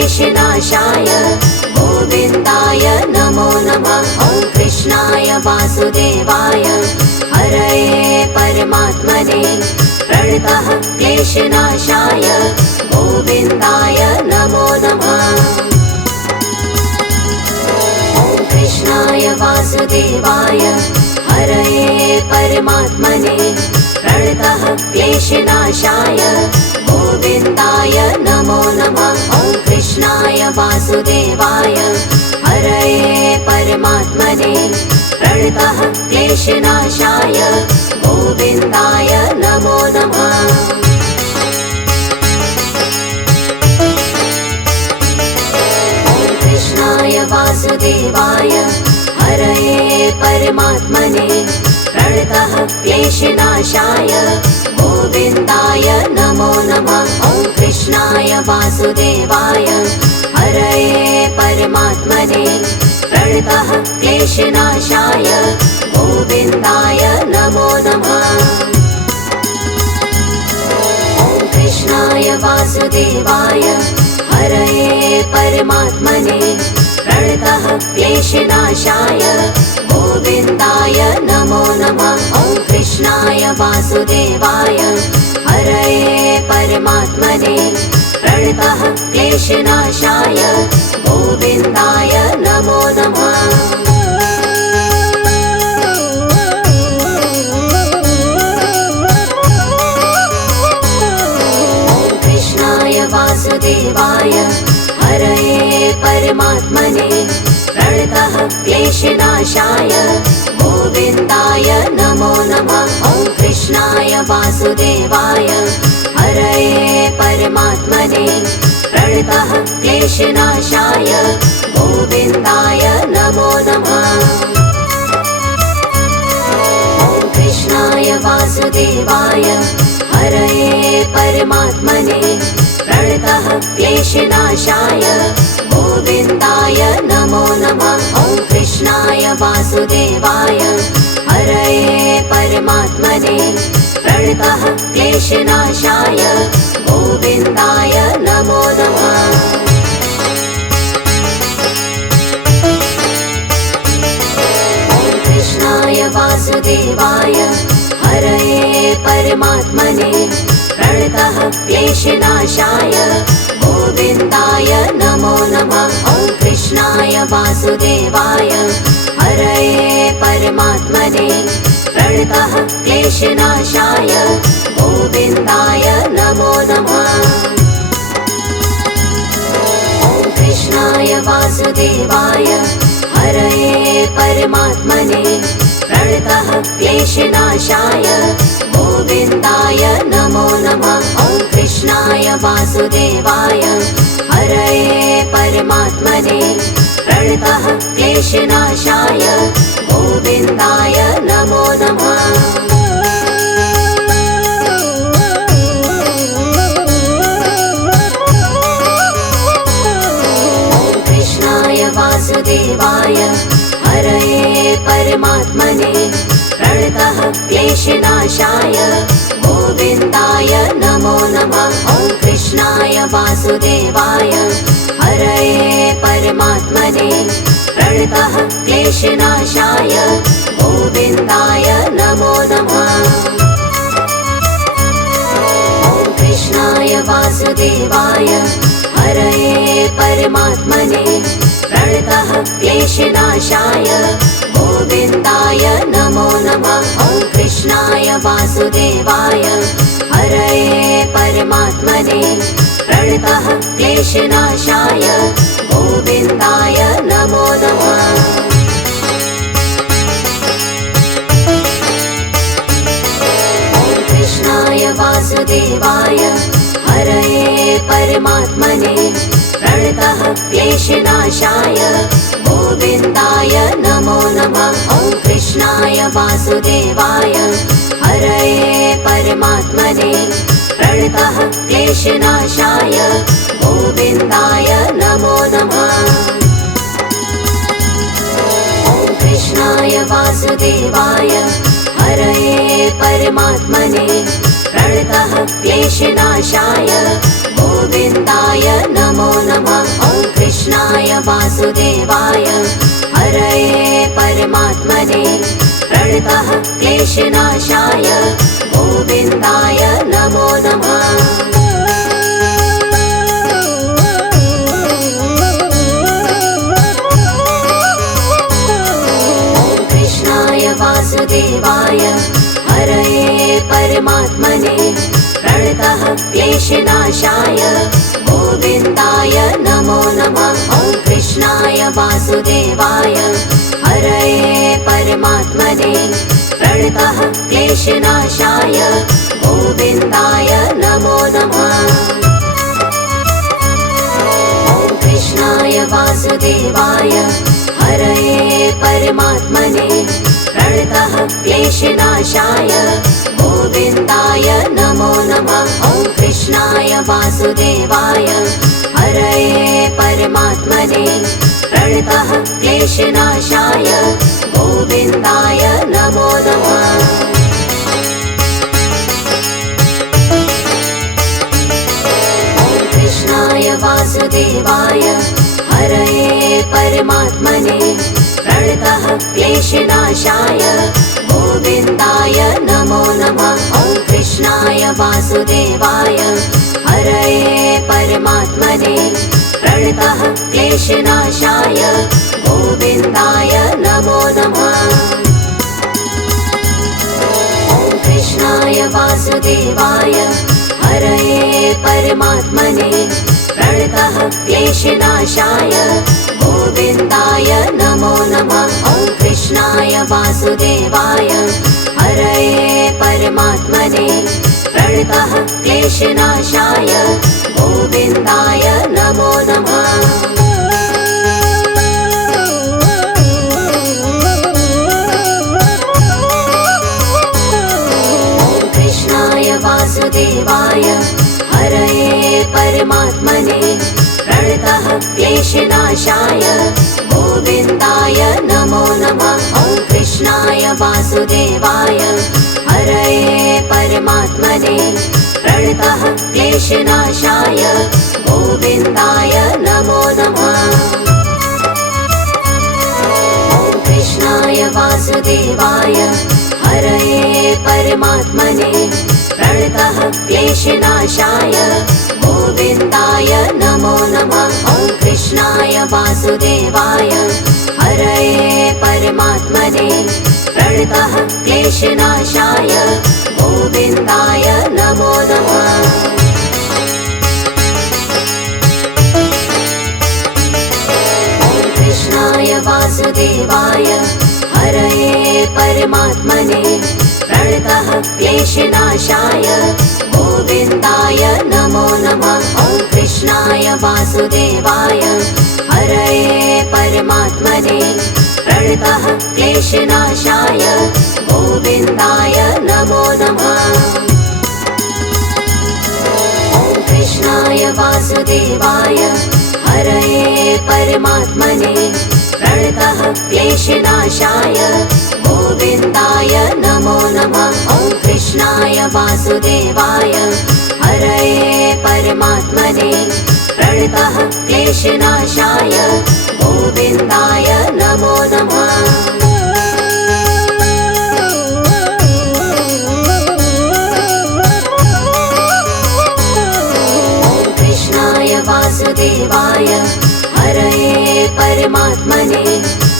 क्लेशनाशाय गोविन्दाय नमो नमः। ॐ कृष्णाय वासुदेवाय हरये परमात्मने प्रणतः क्लेशनाशाय गोविन्दाय नमो नमः। ॐ कृष्णाय वासुदेवाय हरये परमात्मने प्रणतः क्लेशनाशाय गोविन्दाय नमो नमः। ॐ कृष्णाय वासुदेवाय हरये परमात्मने प्रणतः क्लेशनाशाय गोविन्दाय नमो नमः। ॐ कृष्णाय वासुदेवाय हरये परमात्मने प्रणतः क्लेशनाशाय गोविन्दाय नमो नमः। ॐ कृष्णाय वासुदेवाय हरये परमात्मने प्रणतः क्लेशनाशाय गोविन्दाय नमो नमः। ॐ कृष्णाय वासुदेवाय हरये परमात्मने प्रणतः क्लेशनाशाय गोविन्दाय नमो नमः। ॐ कृष्णाय वासुदेवाय हरये परमात्मने प्रणतः क्लेशनाशाय गोविन्दाय नमो नमः। ॐ कृष्णाय वासुदेवाय हरये परमात्मने प्रणतः क्लेशनाशाय गोविन्दाय नमो नमः। ॐ कृष्णाय वासुदेवाय हरये परमात्मने प्रणतः क्लेशनाशाय गोविन्दाय नमो नमः। ॐ कृष्णाय वासुदेवाय हरये परमात्मने प्रणतः क्लेशनाशाय गोविन्दाय नमो नमः। ॐ कृष्णाय वासुदेवाय हरये परमात्मने प्रणतः क्लेशनाशाय गोविन्दाय नमो नमः। ॐ कृष्णाय वासुदेवाय हरये परमात्मने प्रणतः क्लेशनाशाय गोविन्दाय नमो नमः। ॐ कृष्णाय वासुदेवाय हरये परमात्मने प्रणतः क्लेशनाशाय गोविन्दाय नमो नमः। ॐ कृष्णाय वासुदेवाय हरये परमात्मने प्रणतः क्लेशनाशाय गोविन्दाय नमो नमः। ॐ कृष्णाय वासुदेवाय हरये परमात्मने प्रणतः क्लेशनाशाय गोविन्दाय नमो नमः। ॐ कृष्णाय वासुदेवाय हरये परमात्मने प्रणतः क्लेशनाशाय गोविन्दाय नमो नमः। ॐ कृष्णाय वासुदेवाय हरये परमात्मने प्रणतः क्लेशनाशाय गोविन्दाय नमो नमः। ॐ कृष्णाय वासुदेवाय हरये परमात्मने प्रणतः क्लेशनाशाय गोविन्दाय नमो नमः। ॐ कृष्णाय वासुदेवाय हरये परमात्मने प्रणतः क्लेशनाशाय गोविन्दाय नमो नमः। ॐ कृष्णाय वासुदेवाय हरये परमात्मने प्रणतः क्लेशनाशाय गोविन्दाय नमो नमः। ॐ कृष्णाय वासुदेवाय हरये परमात्मने प्रणतः क्लेशनाशाय गोविन्दाय नमो नमः। ॐ कृष्णाय वासुदेवाय हरये परमात्मने प्रणतः क्लेशनाशाय गोविन्दाय नमो नमः। वासुदेवाय हरये परमात्मने प्रणतः क्लेशनाशाय गोविन्दाय नमो नमः। वासुदेवाय हरये परमात्मने प्रणतः क्लेशनाशाय गोविन्दाय नमो नमः। ॐ कृष्णाय वासुदेवाय हरये परमात्मने प्रणतः क्लेशनाशाय गोविन्दाय नमो नमः। ॐ कृष्णाय वासुदेवाय हरये परमात्मने प्रणतः क्लेशनाशाय गोविन्दाय नमो नमः। ॐ कृष्णाय वासुदेवाय हरये परमात्मने प्रणतः क्लेशनाशाय गोविन्दाय नमो नमः। ॐ कृष्णाय वासुदेवाय हरये परमात्मने प्रणतः क्लेशनाशाय गोविन्दाय नमो नमः। ॐ कृष्णाय वासुदेवाय हरये परमात्मने प्रणतः क्लेशनाशाय गोविन्दाय नमो नमः। ॐ कृष्णाय वासुदेवाय हरये परमात्मने प्रणतः क्लेशनाशाय गोविन्दाय नमो नमः। ॐ कृष्णाय वासुदेवाय हरये परमात्मने प्रणतः क्लेशनाशाय गोविन्दाय नमो नमः। ॐ कृष्णाय वासुदेवाय हरये परमात्मने प्रणतः क्लेशनाशाय गोविन्दाय नमो नमः। ॐ कृष्णाय वासुदेवाय हरये परमात्मने प्रणतः क्लेशनाशाय गोविन्दाय नमो नमः। ॐ कृष्णाय वासुदेवाय हरये परमात्मने प्रणतः क्लेशनाशाय गोविन्दाय नमो नमः। ॐ कृष्णाय वासुदेवाय हरये परमात्मने प्रणतः क्लेशनाशाय गोविन्दाय नमो नमः। ॐ कृष्णाय वासुदेवाय हरये परमात्मने प्रणतः क्लेशनाशाय गोविन्दाय नमो नमः। ॐ कृष्णाय वासुदेवाय हरये परमात्मने प्रणतः क्लेशनाशाय गोविन्दाय नमो नमः। ॐ कृष्णाय वासुदेवाय हरये परमात्मने प्रणतः क्लेशनाशाय गोविन्दाय नमो नमः। ॐ कृष्णाय वासुदेवाय हरये परमात्मने प्रणतः क्लेशनाशाय गोविन्दाय नमो नमः। ॐ कृष्णाय वासुदेवाय हरये परमात्मने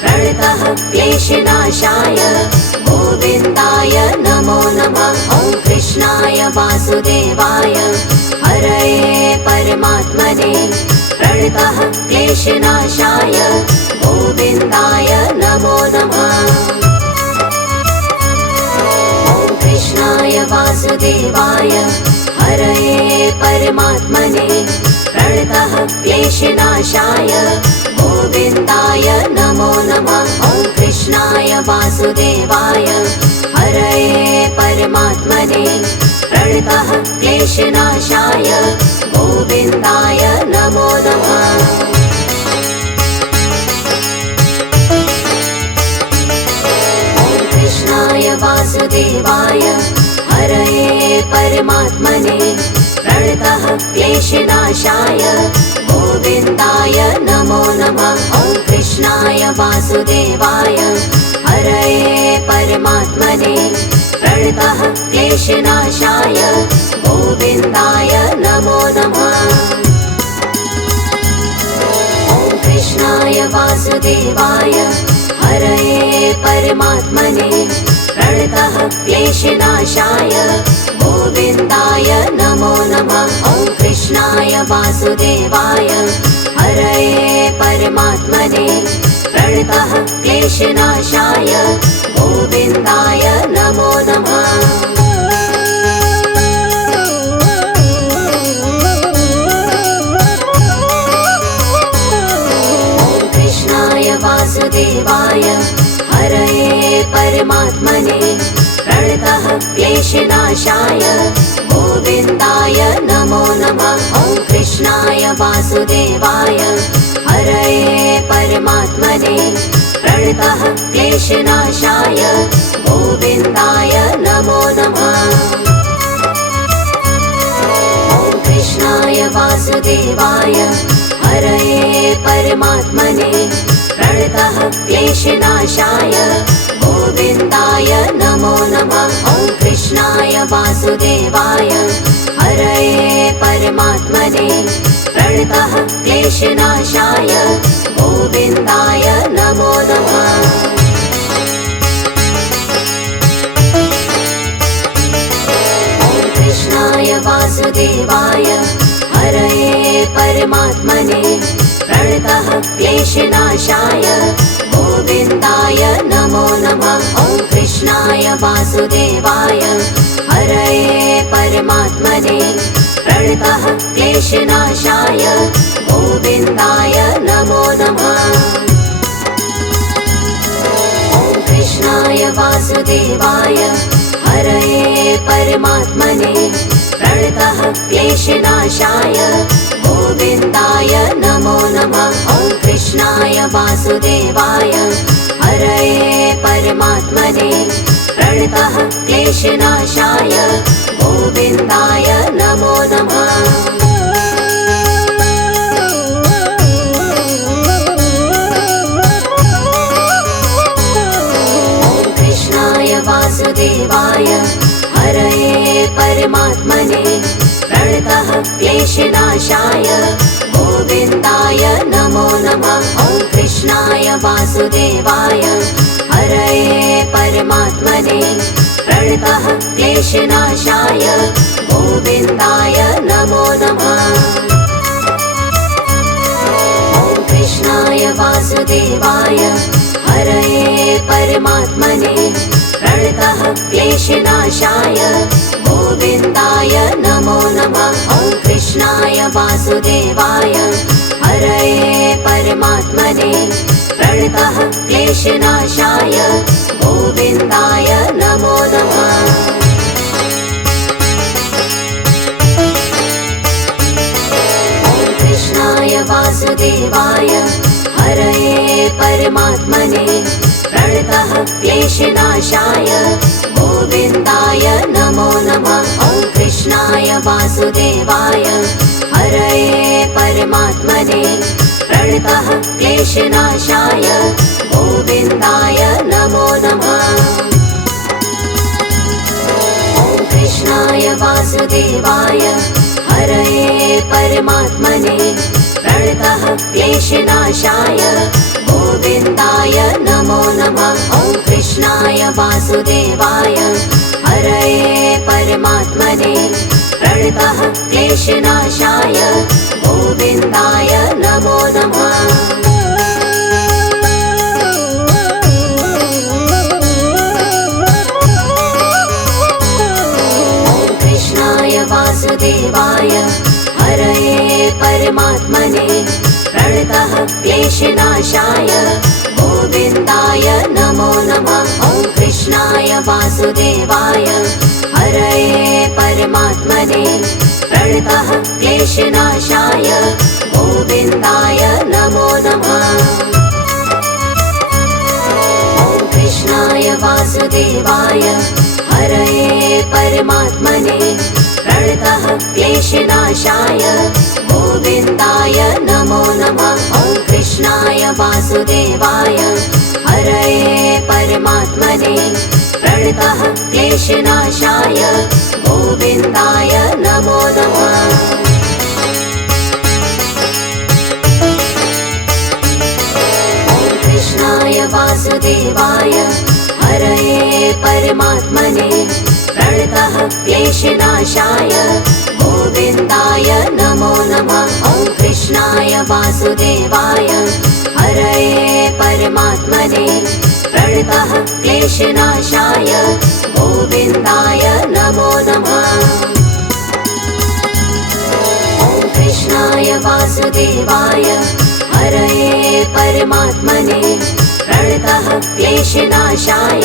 प्रणतः क्लेशनाशाय गोविन्दाय नमो नमः। ॐ कृष्णाय वासुदेवाय हरये परमात्मने प्रणतः क्लेशनाशाय गोविन्दाय नमो नमः। ॐ कृष्णाय वासुदेवाय हरये परमात्मने प्रणतः क्लेशनाशाय गोविन्दाय नमो नमः। ॐ कृष्णाय वासुदेवाय हरये परमात्मने प्रणतः क्लेशनाशाय गोविन्दाय नमो नमः। ॐ कृष्णाय वासुदेवाय हरये परमात्मने प्रणतः क्लेशनाशाय गोविन्दाय नमो नमः। ॐ वासुदेवाय हरये परमात्मने प्रणतः क्लेशनाशाय गोविन्दाय नमो नमः। ॐ कृष्णाय वासुदेवाय हरये परमात्मने प्रणतः क्लेशनाशाय गोविन्दाय नमो नमः। ॐ कृष्णाय वासुदेवाय हरये परमात्मने प्रणतः क्लेशनाशाय गोविन्दाय नमो नमः। ॐ कृष्णाय वासुदेवाय हरये परमात्मने प्रणतः क्लेशनाशाय गोविन्दाय नमो नमः। ॐ कृष्णाय वासुदेवाय हरये परमात्मने प्रणतः क्लेशनाशाय गोविन्दाय नमो नमः। ॐ कृष्णाय वासुदेवाय हरये परमात्मने प्रणतः क्लेशनाशाय गोविन्दाय नमो नमः। ॐ कृष्णाय वासुदेवाय हरये परमात्मने प्रणतः क्लेशनाशाय गोविन्दाय नमो नमः। ॐ कृष्णाय वासुदेवाय हरये परमात्मने प्रणतः क्लेशनाशाय गोविन्दाय नमो नमः। ॐ कृष्णाय वासुदेवाय हरये परमात्मने प्रणतः क्लेशनाशाय गोविन्दाय नमो नमः। ॐ कृष्णाय वासुदेवाय हरये परमात्मने प्रणतः क्लेशनाशाय गोविन्दाय नमो नमः। ॐ कृष्णाय वासुदेवाय हरये परमात्मने प्रणतः क्लेशनाशाय गोविन्दाय नमो नमः। ॐ कृष्णाय वासुदेवाय हरये परमात्मने प्रणतः क्लेशनाशाय गोविन्दाय नमो नमः। ॐ कृष्णाय वासुदेवाय हरये परमात्मने प्रणतः क्लेशनाशाय गोविन्दाय नमो नमः। ॐ कृष्णाय वासुदेवाय हरये परमात्मने प्रणतः क्लेशनाशाय गोविन्दाय नमो नमः। ॐ कृष्णाय वासुदेवाय हरये परमात्मने प्रणतः क्लेशनाशाय गोविन्दाय नमो नमः। ॐ कृष्णाय वासुदेवाय हरये परमात्मने प्रणतः क्लेशनाशाय गोविन्दाय नमो नमः। ॐ कृष्णाय वासुदेवाय हरये परमात्मने प्रणतः क्लेशनाशाय गोविन्दाय नमो नमः। ॐ कृष्णाय वासुदेवाय हरये परमात्मने प्रणतः क्लेशनाशाय गोविन्दाय नमो नमः। ॐ कृष्णाय वासुदेवाय हरये परमात्मने प्रणतः क्लेशनाशाय गोविन्दाय नमो नमः। ॐ कृष्णाय वासुदेवाय हरये परमात्मने प्रणतः क्लेशनाशाय गोविन्दाय नमो नमः। ॐ कृष्णाय वासुदेवाय हरये परमात्मने प्रणतः क्लेशनाशाय गोविन्दाय नमो नमः। ॐ कृष्णाय वासुदेवाय हरये परमात्मने प्रणतः क्लेशनाशाय गोविन्दाय नमो नमः। ॐ कृष्णाय वासुदेवाय वासुदेवाय हरये परमात्मने प्रणतः क्लेशनाशाय गोविन्दाय नमो नमः। ॐ कृष्णाय वासुदेवाय हरये परमात्मने प्रणतः क्लेशनाशाय गोविन्दाय नमो नमः। ॐ कृष्णाय वासुदेवाय हरये परमात्मने प्रणतः क्लेशनाशाय गोविन्दाय नमो नमः। ॐ कृष्णाय वासुदेवाय हरये परमात्मने प्रणतः क्लेशनाशाय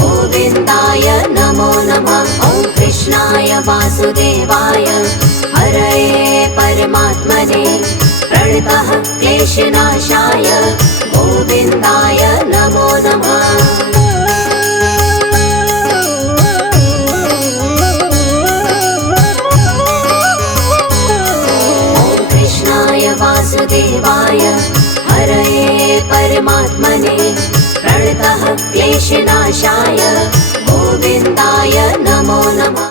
गोविन्दाय नमो नमः। ॐ कृष्णाय वासुदेवाय हरये परमात्मने प्रणतः क्लेशनाशाय गोविन्दाय नमो नमः। ॐ कृष्णाय वासुदेवाय हरये परमात्मने प्रणतः क्लेशनाशाय गोविन्दाय नमो नमः।